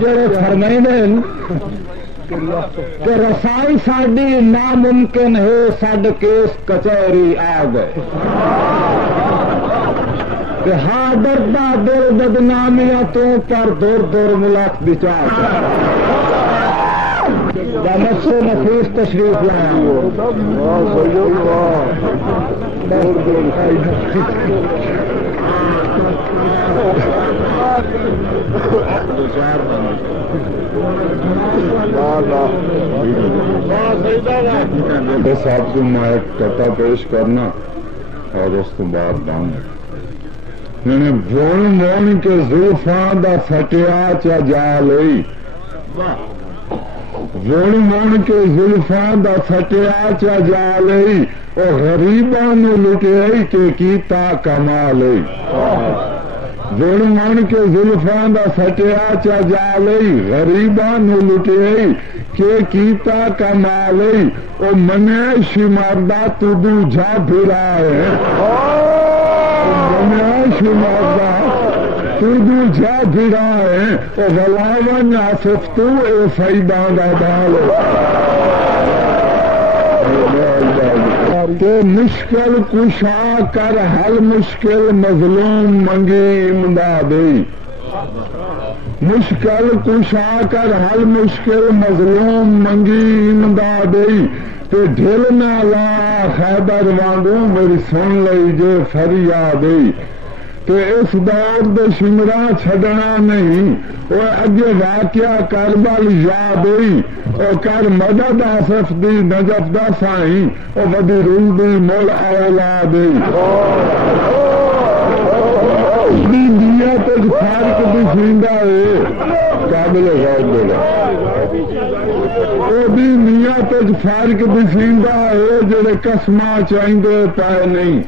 جڑے فرمائے کہ رسائی ساڈی ناممکن ہے، سڈ کیس کچہری آ گئے کہ ہاں دردا دل بدنامیاں تو پر دور دور ملاق بچا نفسو نفیس تشریف لایا صاحب کو میں ایک کتا پیش کرنا اور اس کو بعد بند بول مون کے زلفاں دا سٹیا چا جا لئی بول مون کے زلفاں دا سٹیا چا جا لئی او غریباں نو لٹیائی کہ کیتا کما لئی بول مون کے زلفاں دا سٹیا چا جا لئی غریباں نو لٹیائی کہ کیتا کما لئی او منے شماردا تدو جا پھرا ہے شماردا تدو جا پھرا ہے او غلاون آصف تو اے سیداں دا بال کہ مشکل کشا کر حل مشکل مظلوم منگی امدادی مشکل کشا کر حل مشکل مظلوم منگی امدادی تے ڈھل نہ لا خیبر وانگوں میری سن لئی جے فریادی تے اس دور دے شمرا چھڈنا نہیں او اگے واقعہ کربل یادی او کر مدد آصف دی نجف دا سائیں او ودی روح دی مول اولادی دی نیت اج فرق دی سیندا ہے قابل غور بولا او دی نیت اج فرق دی سیندا ہے جڑے قسماں چاہیندے پے نہیں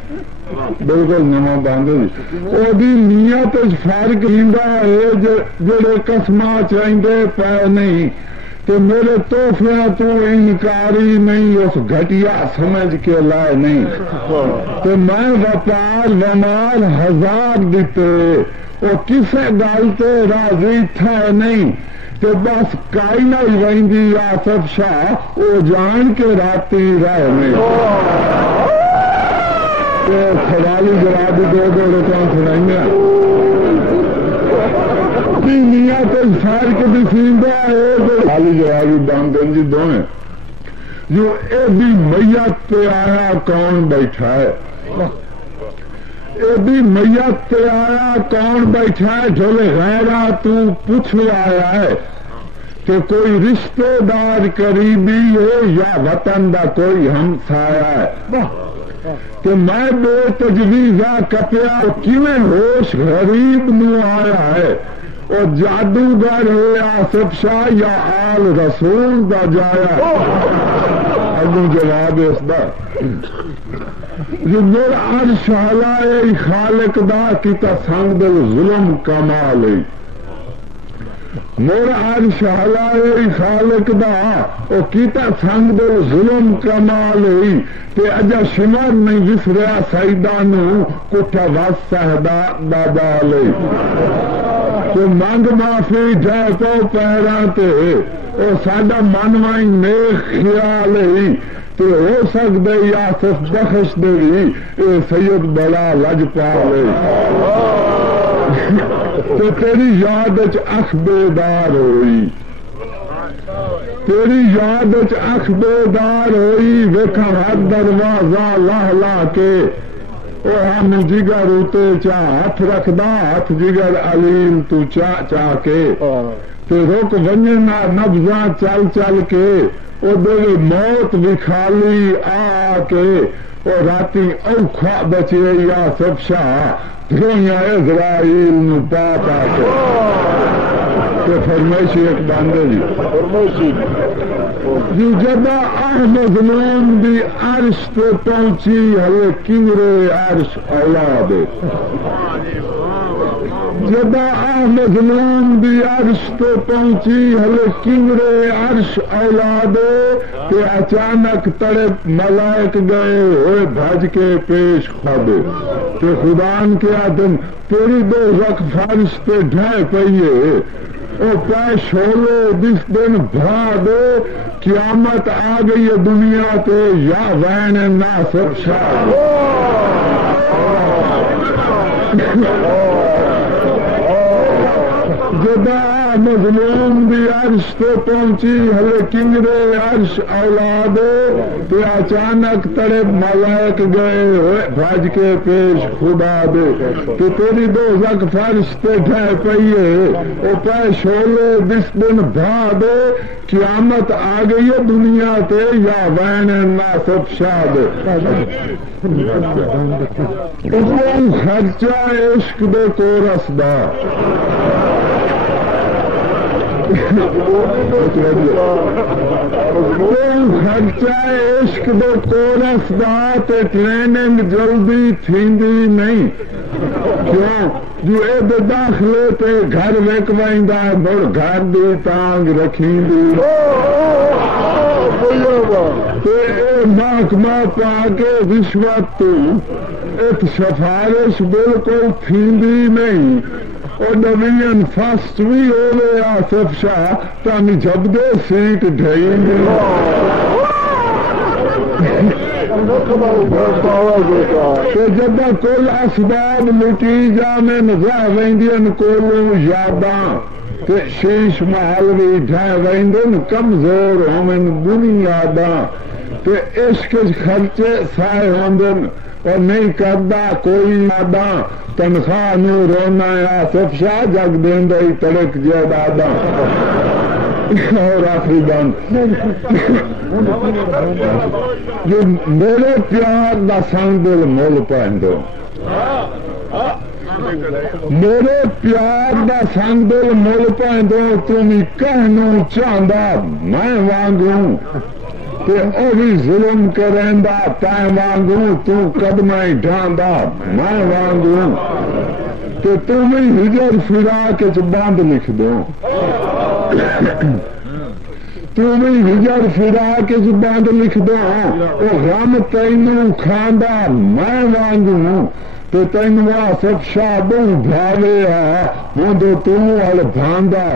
بالکل نواں باندھ وہ نیت فرق ہیندا ہے جڑے قسماں چاہیندے پے نہیں کہ میرے تحفیاں تو انکاری نہیں اس گھٹیا سمجھ کے لائے نہیں کہ میں وپار ومال ہزار دیتے وہ کسے گل تے راضی تھا نہیں کہ بس کائی نہ ویندی آصف شاہ وہ جان کے راتی رہ نہیں خوالی جرابی دو دو رکان سنائیں گے نیت فرق بھی سیندا ہے خوالی جرابی دام گنجی دو ہیں جو اے بھی میت پہ آیا کون بیٹھا ہے اے بھی میت پہ آیا کون بیٹھا ہے جھولے غیرہ تو پوچھ آیا ہے کہ کوئی رشتہ دار قریبی ہو یا وطن دا کوئی ہمسایا ہے کہ میں بے تجویزہ کپیا کیویں ہوش غریب نو آیا ہے اور جادوگر ہے آصف شاہ یا آل رسول دا جایا اگوں جواب اس دا جو میرا عرش حلائے خالق دا کیتا سنگ دل ظلم کمالی میرا عرش حلائے خالق دا او کیتا سنگ دل ظلم کمالی تے اجا شمار نہیں وسریا سیدانو کٹھا وس سہدا دادا لئی تو منگ معافی جائے کو پیران تے او ساڈا من وائیں نیک خیال ہی تے ہو سکدے آصف بخش دے اے سید بلا لج پا لئی تو تیری یاد اکھ بیدار ہوئی تیری یاد اکھ بیدار ہوئی ویکھا ہر دروازہ لاہ لا کے او ہم جگر اتے چاہ ہاتھ رکھدا ہاتھ جگر علیم تو چاہ چاہ کے تے رک ونجے نہ نبضاں چل چل کے او دے موت وکھالی آ کے او راتی اوکھا بچے آصف شاہ دھویاں اسرائیل نو پا پا کے فرمائشی ایک باندھے جی جو جبا احمد نام دی عرش تے پہنچی ہلے کنگرے عرش اولاد جدا مظلوم دی عرش تو پہنچی ہلے کنگرے عرش اولادے کہ اچانک تڑے ملائک گئے ہوئے بھج کے پیش خودے کہ خدا کے آدم تیری دو رکھ فارش پہ ڈھائے پئیے او پیش ہولے جس دن بھا دے قیامت آ گئی ہے دنیا تے یا وین ناصب شاہ جدا مظلوم دی عرش تو پہنچی ہلے کنگرے عرش اولادے کہ اچانک تڑے ملائک گئے ہوئے بھج کے پیش خدا دے کہ تیری دو زک فرش تے ڈھائے پئیے او پیش ہولے جس دن بھا دے قیامت آ گئی ہے دنیا تے یا وین ناصب شاد خرچہ عشق دے کو رسدا خرچہ عشق دے کورس دا تے ٹریننگ جلدی تھیندی نہیں کیوں جو اے دے داخلے تے گھر ویک وائندا مڑ گھر دی تانگ رکھیندی تے اے محکمہ پا کے رشوت تو ایک سفارش بالکل تھیندی نہیں اور ڈویژن فسٹ بھی ہوئے آصف شاہ تامی جب دے سیٹ ڈھائیں گے تو جب کل اسباب لٹی جامے نظر ویندین کولوں یاداں کہ شیش محل بھی ڈھائے ویندن کمزور ہومن بنیاداں کہ عشق خرچے سائے ہوندن اور نہیں کردہ کوئی یاداں تنخواہ نو رونا آصف شاہ جگ دین دائی تڑک جائداداں اور آخری دان جو میرے پیار دا سنگ دل مول پہندو میرے پیار دا سنگ دل مول پہندو تمہیں کہنوں چاندہ میں وانگوں تے او بھی ظلم کریندا تائیں وانگوں تو قدمیں ڈھاندا میں وانگوں تے تمہیں ہجر فرا کے بند لکھ دو تمہیں ہجر فرا کے بند لکھ دو او غم تینوں کھاندا میں وانگوں تے تینوں آصف شاہ بہو بھاوے ہوں دو توں وال بھاندا